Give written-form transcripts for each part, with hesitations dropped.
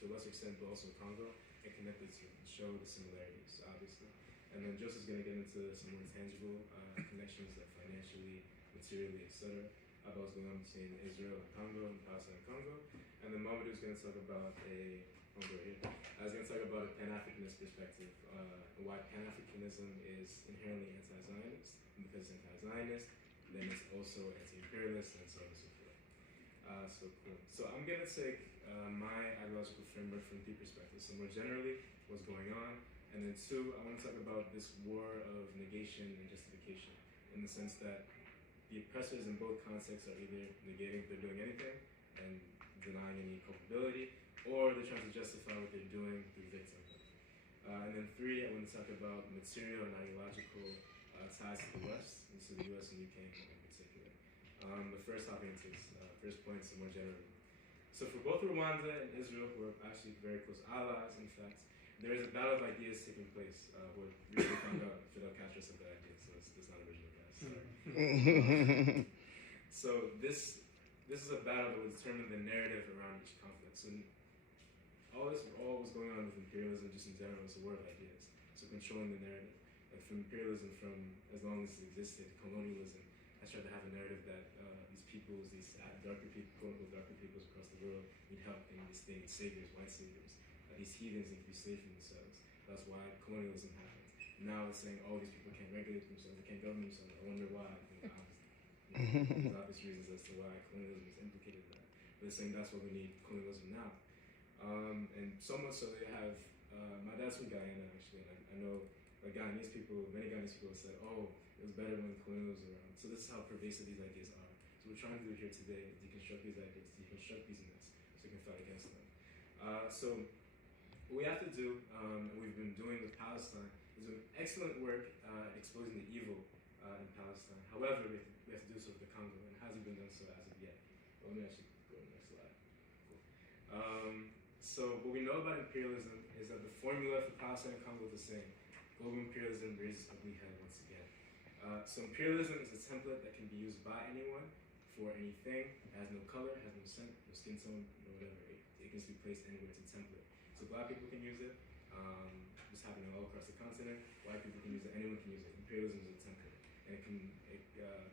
to a lesser extent, but also Congo, and connect the two and show the similarities, obviously. And then Joseph's going to get into some more tangible connections, like financially, materially, etc., about what's going on between Israel and Congo and Palestine and Congo. And then Mamadou is going to talk about I was going to talk about a Pan-Africanist perspective, why Pan-Africanism is inherently anti-Zionist, and because it's anti-Zionist, then it's also anti-imperialist, and so on and so forth. So cool. So I'm going to take my ideological framework from 3 perspectives. So more generally, what's going on, and then 2, I want to talk about this war of negation and justification, in the sense that the oppressors in both contexts are either negating if they're doing anything and denying any culpability, or they're trying to justify what they're doing through victimhood. And then 3, I want to talk about material and ideological ties to the West, and to the US and UK in particular. But first, hopping into this first point, so more generally. So for both Rwanda and Israel, who are actually very close allies, in fact, there is a battle of ideas taking place. What we recently found out Fidel Castro said that idea, so it's not original, guys. Sorry. So this is a battle that will determine the narrative around each conflict. So all was going on with imperialism, just in general, is a war of ideas. So controlling the narrative, like from imperialism, from as long as it existed, colonialism has tried to have a narrative that these peoples, these darker people, quote unquote darker peoples across the world, need help and they need saviors, white saviors. These heathens need to be saved from themselves. That's why colonialism happened. Now it's saying, oh, these people can't regulate themselves, they can't govern themselves. I wonder why. There's obvious reasons as to why colonialism is implicated in that. But they're saying that's why we need colonialism now. And so much so they have, my dad's from Guyana actually, and I know like many Guyanese people have said, oh, it was better when colonialism was around. So this is how pervasive these ideas are. So what we're trying to do here today is deconstruct these ideas, deconstruct these myths, so we can fight against them. So what we have to do, and we've been doing with Palestine, is doing excellent work exposing the evil in Palestine. However, we have to do so with the Congo, and it hasn't been done so as of yet. Let me actually go to the next slide. Cool. So what we know about imperialism is that the formula for Palestine and Congo is the same. Global imperialism raises ugly head once again. So imperialism is a template that can be used by anyone for anything. It has no color, it has no scent, no skin tone, no whatever. It can be placed anywhere. It's a template. So black people can use it. It's happening all across the continent. White people can use it. Anyone can use it. Imperialism is a template, and it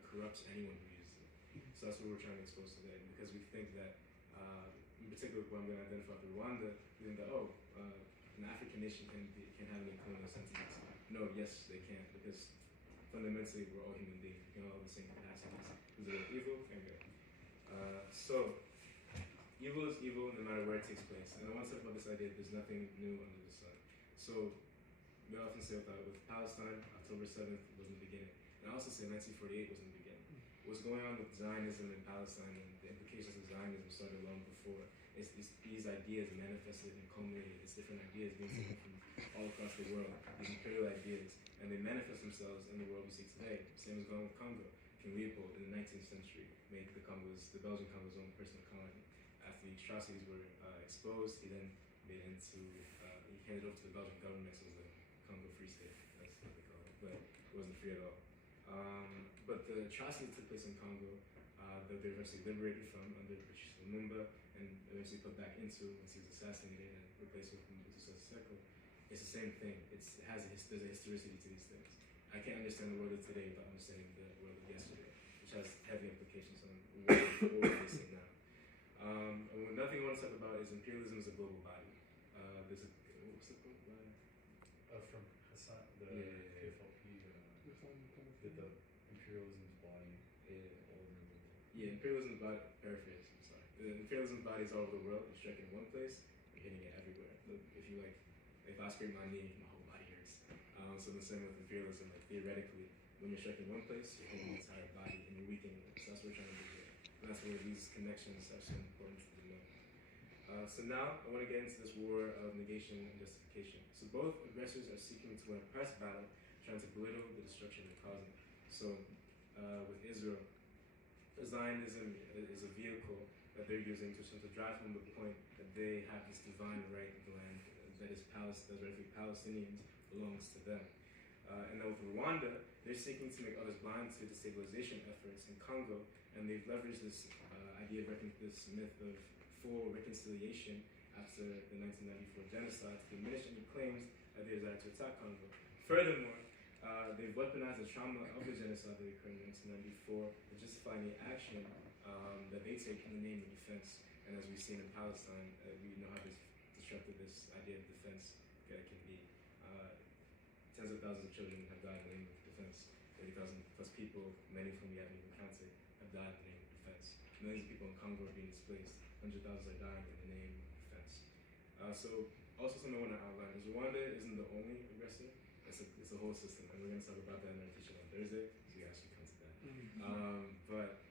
corrupts anyone who uses it. So that's what we're trying to expose today, because we think that, in particular, what I'm going to identify for Rwanda, we think that an African nation can have any colonial sentiments. No, yes, they can, because fundamentally we're all human beings. We can all have the same capacities. Is it evil? And good. So evil is evil no matter where it takes place. And I want to talk about this idea that there's nothing new under the sun. So we often say with Palestine, October 7th was in the beginning. And I also say 1948 was in the beginning. What's going on with Zionism in Palestine and the implications of Zionism started long before. It's these ideas manifested and culminated. It's different ideas being taken from all across the world, these imperial ideas, and they manifest themselves in the world we see today. Same as going with Congo. King Leopold in the 19th century made the Belgian Congo's own personal colony. After the atrocities were exposed, he then he handed over to the Belgian government, so it was the Congo Free State. That's what they call it, but it wasn't free at all. But the atrocities that took place in Congo, that they were eventually liberated from under British Lumumba and eventually put back into once he was assassinated and replaced with Mobutu Sese Seko. It's the same thing. There's a historicity to these things. I can't understand the world of today without understanding the world of yesterday, which has heavy implications on what we're facing now. And another thing I want to talk about is imperialism is a global body. What's the quote? From Hassan, PFLP, that the imperialism's body all over the world. Yeah, imperialism's body, paraphrase, I'm sorry. The imperialism's body is all over the world, it's striking in one place, you're hitting it everywhere. Look, if I scrape my knee, my whole body hurts. So the same with imperialism, like theoretically, when you're striking one place, you're hitting the entire body and you're weakening it. So that's what we're trying to do here. And that's where these connections are so important to know. So now, I want to get into this war of negation and justification. So both aggressors are seeking to win a press battle, trying to belittle the destruction they're causing. So with Israel, Zionism is a vehicle that they're using to drive home the point that they have this divine right of the land that is rightfully Palestinians, belongs to them. And then with Rwanda, they're seeking to make others blind to destabilization efforts in Congo, and they've leveraged this idea of this myth of full reconciliation after the 1994 genocide to diminish any claims that they desired to attack Congo. Furthermore, they've weaponized the trauma of the genocide that occurred in 1994 to justify any action that they take in the name of defense. And as we've seen in Palestine, we know how destructive this idea of defense can be. Tens of thousands of children have died in the name of defense. 30,000 plus people, many of whom we haven't even counted, have died in the name of defense. Millions of people in Congo are being displaced. Hundreds of thousands are dying in the name of defense. So, also something I want to outline is Rwanda isn't the only aggressor. It's a whole system, and we're going to talk about that in our teaching on Thursday, so we actually come to that. But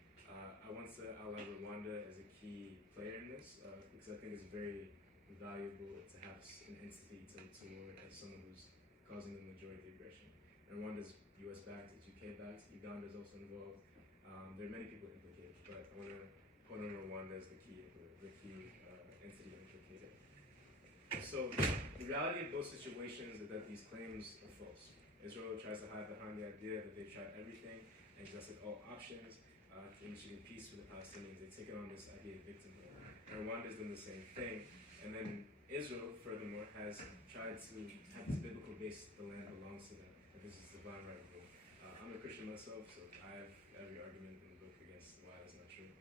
I want to outline Rwanda as a key player in this, because I think it's very valuable to have an entity to work as someone who's causing the majority of the aggression. And Rwanda's US backed, it's UK backed, Uganda is also involved. There are many people implicated, but I want to point on Rwanda as the key entity implicated. So the reality of both situations is that these claims are false. Israel tries to hide behind the idea that they've tried everything and exhausted all options to initiate peace for the Palestinians. They take on this idea of victimhood. And Rwanda is doing the same thing. And then Israel, furthermore, has tried to have this biblical base that the land belongs to them. And this is divine right rule. I'm a Christian myself, so I have every argument in the book against why that's not true.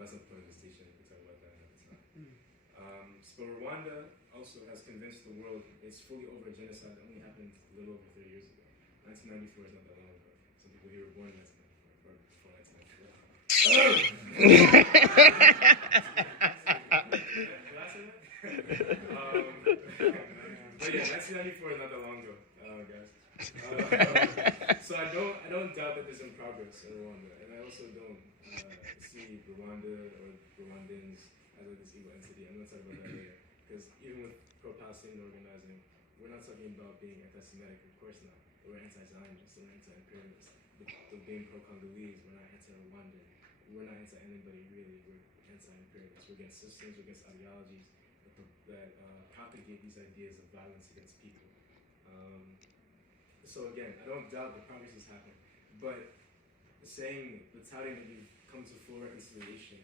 That's not the point of this teaching. We can talk about that another time. So Rwanda also has convinced the world it's fully over a genocide that only happened a little over 30 years ago. 1994 is not that long ago. Some people here were born in 1994 or before 1994. Did I say that? But yeah, 1994 is not that long ago, guys. So I don't doubt that there's some progress in Rwanda, and I also don't see Rwanda or Rwandans as like this evil entity. I'm going to talk about that later, because even with pro-Palestinian organizing, we're not talking about being anti-Semitic, of course not. We're anti-Zionists, we're anti-imperialists. With being pro-Congolese, we're not anti-Rwandan. We're not anti-anybody really. We're anti-imperialists. We're against systems, we're against ideologies that propagate these ideas of violence against people. So again, I don't doubt that progress has happened, but the touting that you've come to full reconciliation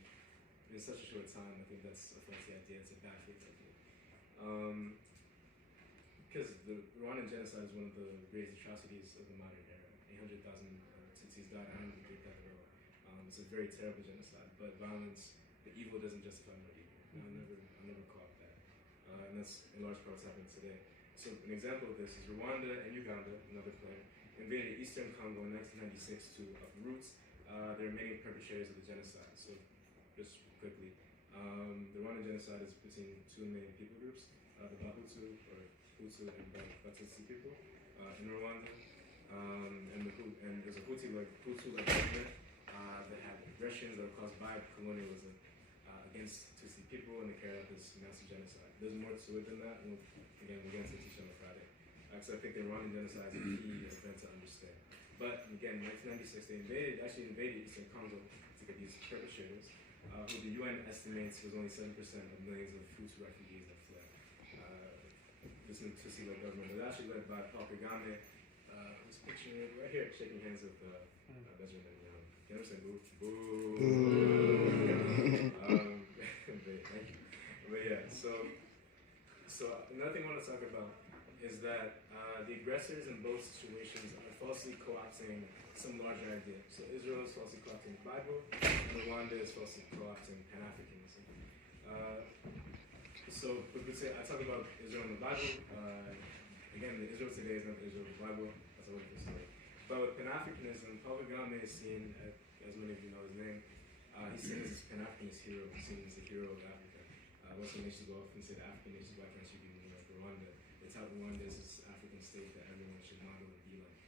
in such a short time, I think that's a faulty idea. It's a bad faith idea. Because the Rwandan genocide is one of the greatest atrocities of the modern era. 800,000 Tutsis died, 103,000 Rwanda. It's a very terrible genocide, but violence, the evil doesn't justify more evil. I'll never call it that. And that's in large part what's happening today. So an example of this is Rwanda and Uganda, another player, invaded eastern Congo in 1996 to uproot the remaining perpetrators of the genocide. So just quickly, the Rwandan genocide is between two main people groups, the Bahutu or Hutu and Batutsi people in Rwanda, and there's a Hutu-led government that had aggressions that were caused by colonialism against Tutsi people, and they carried out this massive genocide. There's more to it than that, and again, we're going to teach on Friday. So I think the Rwandan genocide is a key event to understand. But again, in 1996, they invaded eastern Congo to get these perpetrators, who the UN estimates was only 7% of millions of Hutu refugees that fled. This new Tutsi-led government was actually led by Paul Kagame, who's pictured right here, shaking hands with Benjamin Netanyahu. You understand? Boo. Thank you. But yeah, so another thing I want to talk about is that the aggressors in both situations are falsely co-opting some larger idea. So Israel is falsely co-opting the Bible, and Rwanda is falsely co-opting Pan-Africanism. I talk about Israel and the Bible. Again, the Israel today is not the Israel of the Bible. That's a wonderful story. But with Pan-Africanism, Paul Kagame is seen, as many of you know his name, he's seen as this Pan-Africanist hero. He's seen as the hero of Africa. Western nations will often say that African nations, why can't you be more like Rwanda? They tout Rwanda as this African state that everyone should model and be like.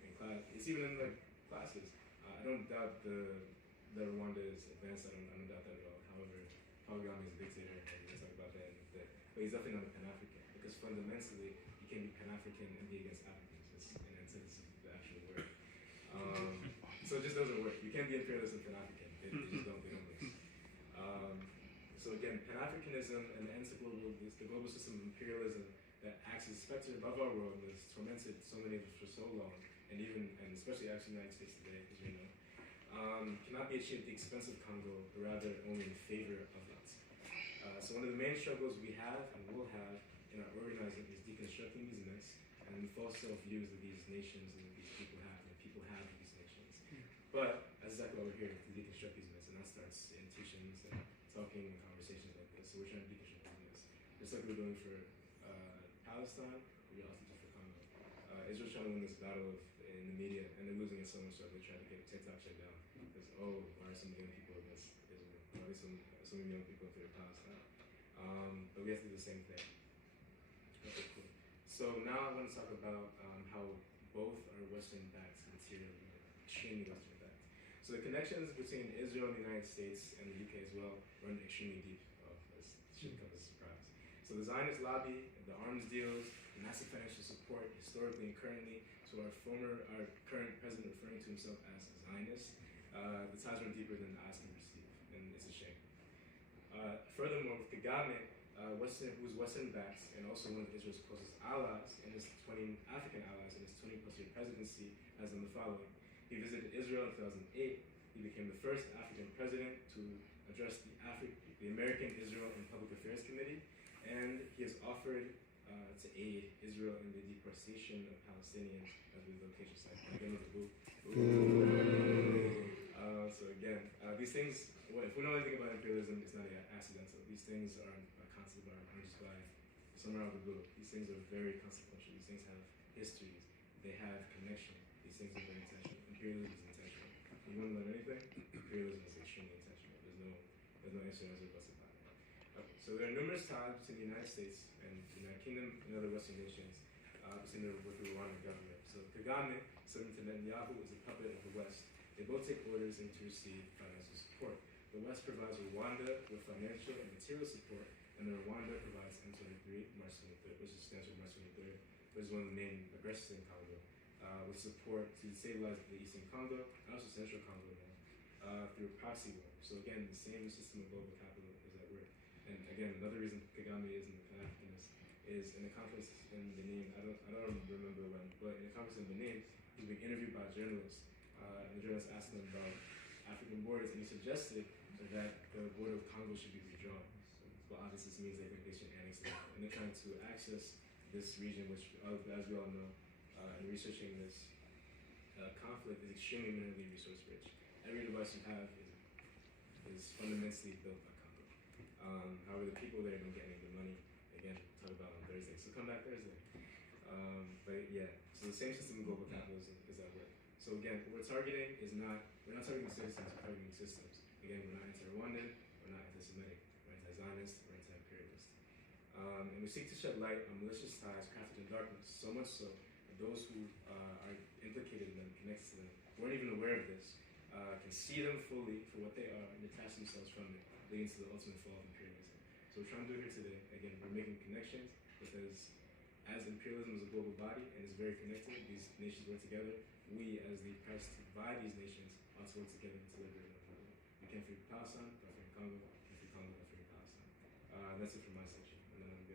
In class, it's even in like classes. I don't doubt that Rwanda is advanced. I don't doubt that at all. However, Paul Kagame is a dictator, and we'll talk about that in a bit. But he's definitely not a Pan-African, because fundamentally, you can't be Pan-African and be against Africans. It's an antithesis of the actual word. So it just doesn't work. You can't be imperialist and Pan-African. They don't mix. So again, Pan-Africanism and the global system of imperialism that acts as a specter above our world and has tormented so many of us for so long, and especially actually the United States today, as we know, cannot be achieved at the expense of Congo, but rather only in favor of it. So one of the main struggles we have and will have in our organizing is deconstructing these myths and the false self-views that these nations and these people have, and people have of these nations. But that's exactly why we're here, to deconstruct these myths, and that starts in teachings and talking and conversations like this. So we're trying to deconstruct these myths. Just like we're doing for Palestine, we also do for Congo. Israel's trying to win this battle in the media, and they're losing it so much so they're trying to get TikTok shut down. Because, why are so many young people against Israel? Why are so many young people in favor of Palestine? But we have to do the same thing. Okay, cool. So now I want to talk about how both are Western-backed materially, extremely Western-backed. So the connections between Israel and the United States and the UK as well run extremely deep. This shouldn't come as a surprise. So the Zionist lobby, the arms deals, the massive financial support historically and currently, to our current president referring to himself as a Zionist, the ties run deeper than the eyes can perceive, and it's a shame. Furthermore, with Kagame, who's Western-backed and also one of Israel's closest allies and his African allies in his 20-plus year presidency, has done the following. He visited Israel in 2008. He became the first African president to address the American Israel and Public Affairs Committee, and he has offered to aid Israel in the deportation of Palestinians as a relocation site. Again, with the boo. So again, these things, if we know anything about imperialism, it's not accidental. These things aren't just by somewhere out of the blue. These things are very consequential. These things have histories. They have connection. These things are very intentional. Imperialism is intentional. If you want to learn anything, imperialism is extremely intentional. There's no answer as about it. Okay, so there are numerous ties between the United States and the United Kingdom and other Western nations with the Rwandan government. So Kagame, similar to Netanyahu, is a puppet of the West. They both take orders and to receive financial support. The West provides Rwanda with financial and material support, and then Rwanda provides M23, March 23rd, which stands for March 23rd, which is one of the main aggressors in Congo, with support to destabilize the Eastern Congo and also Central Congo now, through a proxy war. So again, the same system of global capital is at work. And again, another reason Kagame isn't a Pan-Africanist is in the conference in Benin, I don't remember when, but in the conference in Benin, he's being interviewed by a journalist, and the journalist asked him about African borders, and he suggested that the border of Congo should be redrawn. Well, obviously this means they think they should annex it, and they're trying to access this region, which, as we all know, in researching this conflict, is extremely minerally resource rich. Every device you have is fundamentally built by Congo. However, the people there don't get any of the money. Again, talk about on Thursday, so come back Thursday. But yeah, so the same system of global capitalism is at work. So again, what we're targeting is we're not targeting citizens, we're targeting systems. Again, we're not anti-Rwandan, we're not anti-Semitic, we're anti-Zionist, we're anti-imperialist. And we seek to shed light on malicious ties crafted in darkness, so much so that those who are implicated in them, connected to them, weren't even aware of this, can see them fully for what they are and detach themselves from it, leading to the ultimate fall of imperialism. So we're trying to do it here today. Again, we're making connections because as imperialism is a global body and is very connected, these nations work together. We, as the oppressed by these nations, ought to work together to liberate one another. We can't free Palestine, not free Congo, we can't free Congo, not free Palestine. That's it from my side.